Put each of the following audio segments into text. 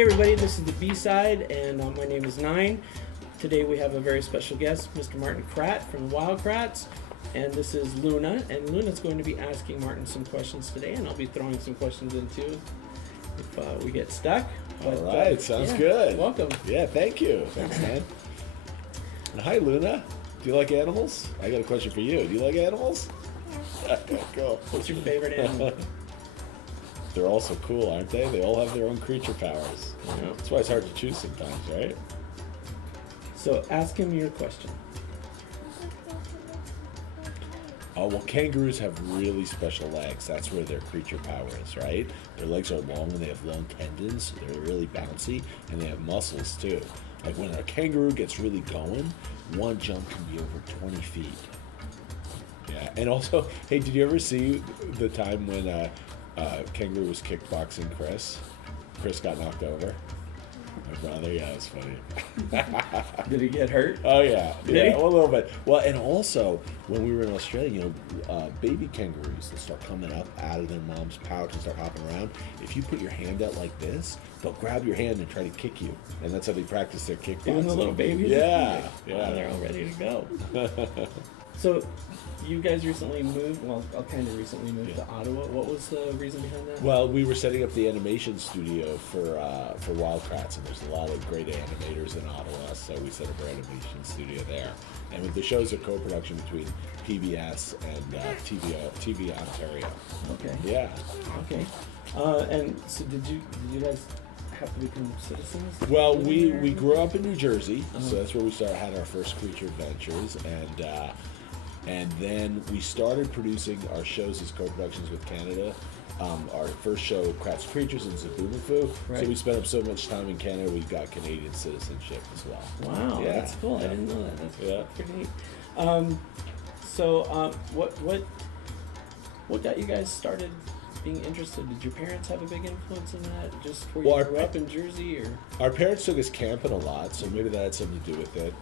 Hey everybody, this is the B-side, and my name is Nine. Today we have a very special guest, Mr. Martin Kratt from the Wild Kratts, and this is Luna, and Luna's going to be asking Martin some questions today, and I'll be throwing some questions in too if we get stuck. But, all right, sounds good. Welcome. Yeah, thank you. Thanks, man. Hi, Luna. Do you like animals? I got a question for you. Do you like animals? Cool. What's your favorite animal? They're all so cool, aren't they? They all have their own creature powers. Yeah. That's why it's hard to choose sometimes, right? So ask him your question. Oh, well, kangaroos have really special legs. That's where their creature power is, right? Their legs are long and they have long tendons. They're really bouncy, and they have muscles too. Like when a kangaroo gets really going, one jump can be over 20 feet. Yeah, and also, hey, did you ever see the time when kangaroo was kickboxing Chris? Chris got knocked over. My brother, yeah, it was funny. Did he get hurt? Oh yeah, Did yeah, he? well, a little bit. Well, and also when we were in Australia, baby kangaroos that start coming up out of their mom's pouch and start hopping around. If you put your hand out like this, they'll grab your hand and try to kick you, and that's how they practice their kickboxing. Even the little babies? Yeah, yeah. Oh, they're all ready to go. So, you guys recently moved, well, kind of recently moved to Ottawa. What was the reason behind that? Well, we were setting up the animation studio for Wild Kratts, and there's a lot of great animators in Ottawa, so we set up our animation studio there. And the show's a co-production between PBS and TV Ontario. Okay. Yeah. Okay. And so did you guys have to become citizens? Well, we grew up in New Jersey, so that's where we had our first creature adventures, and then we started producing our shows as co-productions with Canada. Our first show, Kratts Creatures in Zaboomafoo. Right. So we spent up so much time in Canada, we got Canadian citizenship as well. Wow, Yeah. that's cool. Yeah. I didn't know that. That's Yeah. pretty neat. What got you guys started being interested? Did your parents have a big influence in that? Just where you grew up in Jersey, or? Our parents took us camping a lot, so maybe that had something to do with it.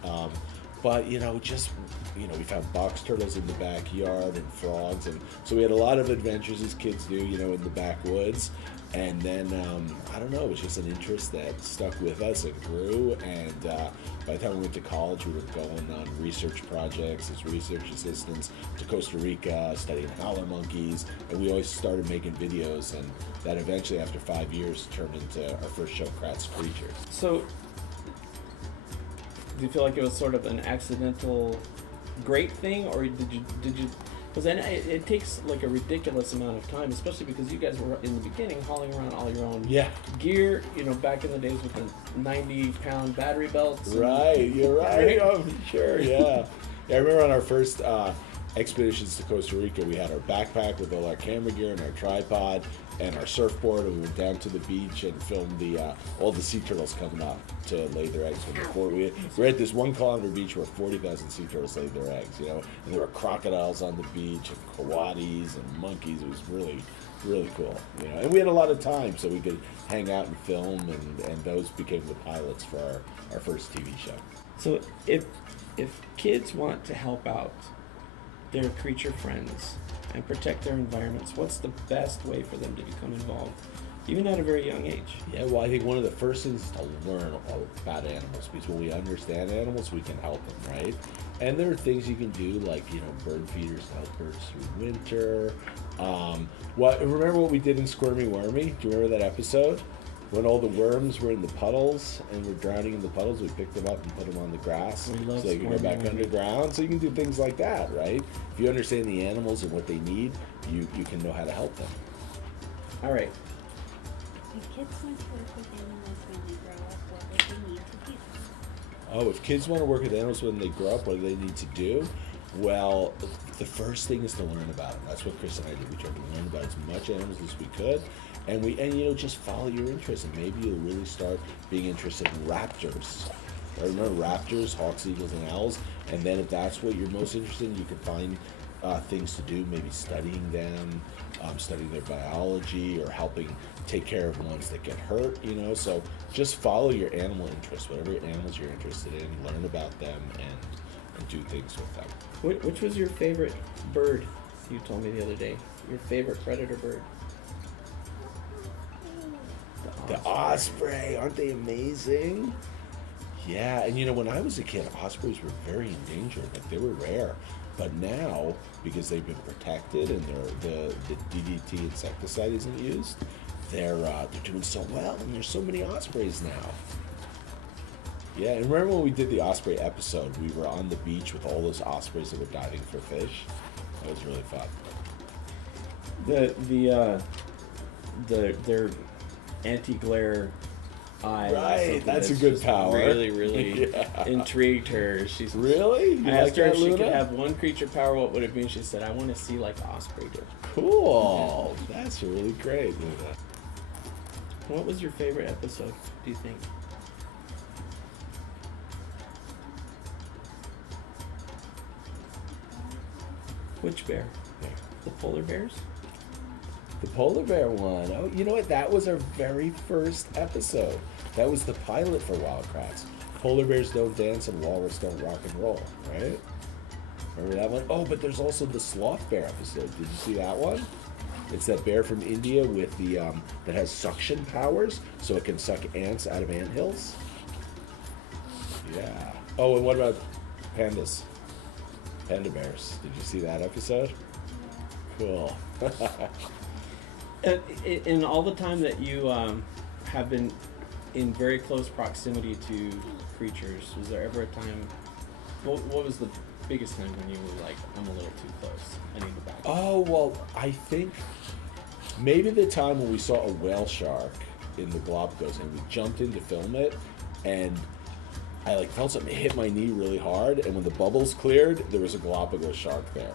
But we found box turtles in the backyard and frogs, and so we had a lot of adventures as kids do, in the backwoods. And then I don't know, it was just an interest that stuck with us and grew. And by the time we went to college, we were going on research projects as research assistants to Costa Rica, studying howler monkeys, and we always started making videos, and that eventually, after 5 years, turned into our first show, Kratts Creatures. So, do you feel like it was sort of an accidental great thing, or did you because then it takes like a ridiculous amount of time, especially because you guys were in the beginning hauling around all your own gear, back in the days with the 90-pound battery belts. Right, you're right. Oh, sure, yeah. I remember on our first expeditions to Costa Rica, we had our backpack with all our camera gear and our tripod and our surfboard, and we went down to the beach and filmed all the sea turtles coming up to lay their eggs. We're at this 1 kilometer beach where 40,000 sea turtles laid their eggs, and there were crocodiles on the beach and coatis and monkeys. It was really, really cool, and we had a lot of time, so we could hang out and film, and those became the pilots for our first TV show. So if kids want to help out their creature friends and protect their environments, what's the best way for them to become involved, even at a very young age? Yeah, well, I think one of the first things is to learn about animals, because when we understand animals, we can help them, right? And there are things you can do, like, bird feeders to help birds through winter. Remember what we did in Squirmy Wormy? Do you remember that episode? When all the worms were in the puddles and were drowning in the puddles, we picked them up and put them on the grass so they can go back underground. So you can do things like that, right? If you understand the animals and what they need, you can know how to help them. All right. If kids want to work with animals when they grow up, what would they need to do? Oh, if kids want to work with animals when they grow up, what do they need to do? Well, the first thing is to learn about them. That's what Chris and I did. We tried to learn about as much animals as we could. And just follow your interest, and maybe you'll really start being interested in raptors. I remember raptors, hawks, eagles, and owls. And then if that's what you're most interested in, you can find things to do, maybe studying them, studying their biology, or helping take care of ones that get hurt, So just follow your animal interests, whatever animals you're interested in, learn about them, and do things with them. Which was your favorite bird? You told me the other day. Your favorite predator bird? The osprey. Aren't they amazing? Yeah, and when I was a kid, ospreys were very endangered. Like, they were rare. But now, because they've been protected and the DDT insecticide isn't used, they're doing so well, and there's so many ospreys now. Yeah, and remember when we did the osprey episode, we were on the beach with all those ospreys that were diving for fish? That was really fun. Their anti-glare eye. Right, that's a good power. Really intrigued her. She's really. I asked her if she could have one creature power. What would it be? And she said, "I want to see like Osprey do." Cool. Yeah. That's really great, Luna. What was your favorite episode? Do you think? Which bear? Yeah. The polar bears? The polar bear one. Oh, you know what? That was our very first episode. That was the pilot for Wild Kratts. Polar bears don't dance and walrus don't rock and roll, right? Remember that one? Oh, but there's also the sloth bear episode. Did you see that one? It's that bear from India with the that has suction powers, so it can suck ants out of anthills. Yeah. Oh, and what about pandas? Panda bears. Did you see that episode? Cool. In all the time that you have been in very close proximity to creatures, was there ever a time? What was the biggest time when you were like, I'm a little too close, I need to back up? Oh, well, I think maybe the time when we saw a whale shark in the Galapagos and we jumped in to film it, and I like felt something hit my knee really hard, and when the bubbles cleared, there was a Galapagos shark there.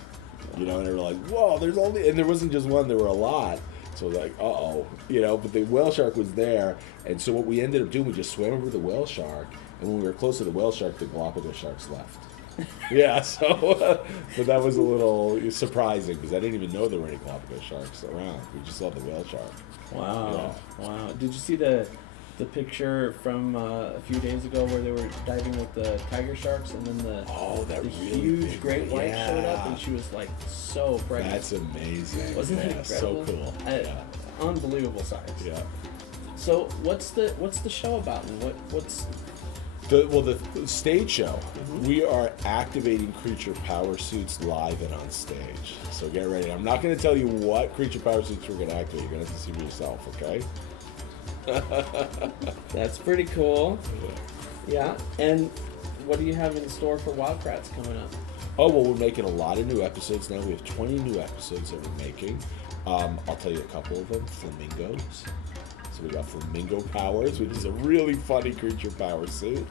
And they were like, whoa, there's only, and there wasn't just one, there were a lot. So like, uh-oh, but the whale shark was there, and so what we ended up doing, we just swam over the whale shark, and when we were close to the whale shark, the Galapagos sharks left. Yeah, so, but that was a little surprising, because I didn't even know there were any Galapagos sharks around. We just saw the whale shark. Wow, wow. Did you see the picture from a few days ago where they were diving with the tiger sharks, and then the really huge great white showed up, and she was like so pregnant. That's amazing. Wasn't that incredible? So cool. Unbelievable size. Yeah. So what's the show about, and what's the stage show? Mm-hmm. We are activating creature power suits live and on stage. So get ready. I'm not going to tell you what creature power suits we're going to activate. You're going to have to see for yourself, okay? That's pretty cool. Yeah. And what do you have in store for Wild Kratts coming up? Oh, well, we're making a lot of new episodes now. We have 20 new episodes that we're making. I'll tell you a couple of them. Flamingos. So we got flamingo powers, which is a really funny creature power suit.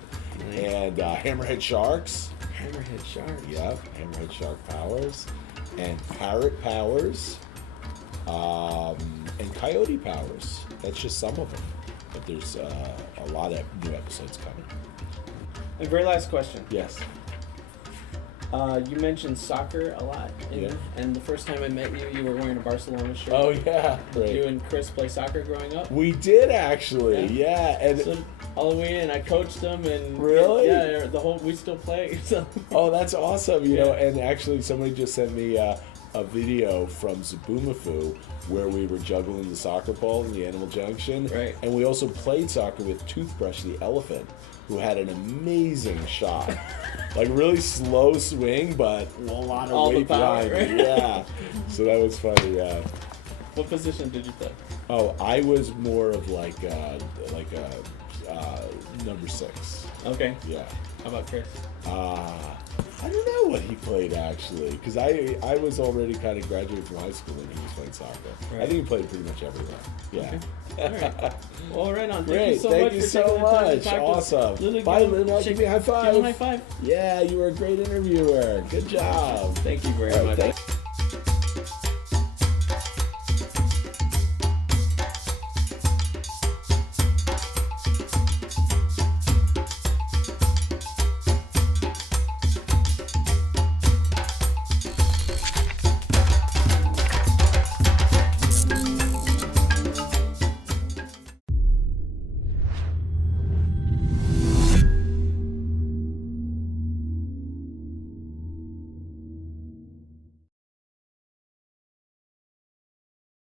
Nice. And hammerhead sharks. Hammerhead sharks. Yeah, hammerhead shark powers. And parrot powers. And coyote powers. That's just some of them. But there's a lot of new episodes coming. And very last question. Yes. You mentioned soccer a lot. And the first time I met you, you were wearing a Barcelona shirt. Oh, yeah. Right. Did you and Chris play soccer growing up? We did, actually. Yeah. And so, Halloween, and I coached them. And really? Yeah, we still play. So. Oh, that's awesome. You know, and actually somebody just sent me a video from Zaboomafoo where we were juggling the soccer ball in the Animal Junction. Right. And we also played soccer with Toothbrush the Elephant, who had an amazing shot. Like really slow swing, but a lot of weight behind it. Yeah. So that was funny, yeah. What position did you play? Oh, I was more of like a number 6. Okay. Yeah. How about Chris? I don't know what he played actually, because I was already kind of graduating from high school when he was playing soccer. Right. I think he played pretty much everywhere. Yeah. Okay. All right. Well, right on. Great. Thank you so much. Awesome. Bye, Luna. Give me a high five. Give me a high five. Yeah, you were a great interviewer. Good job. Thank you very much.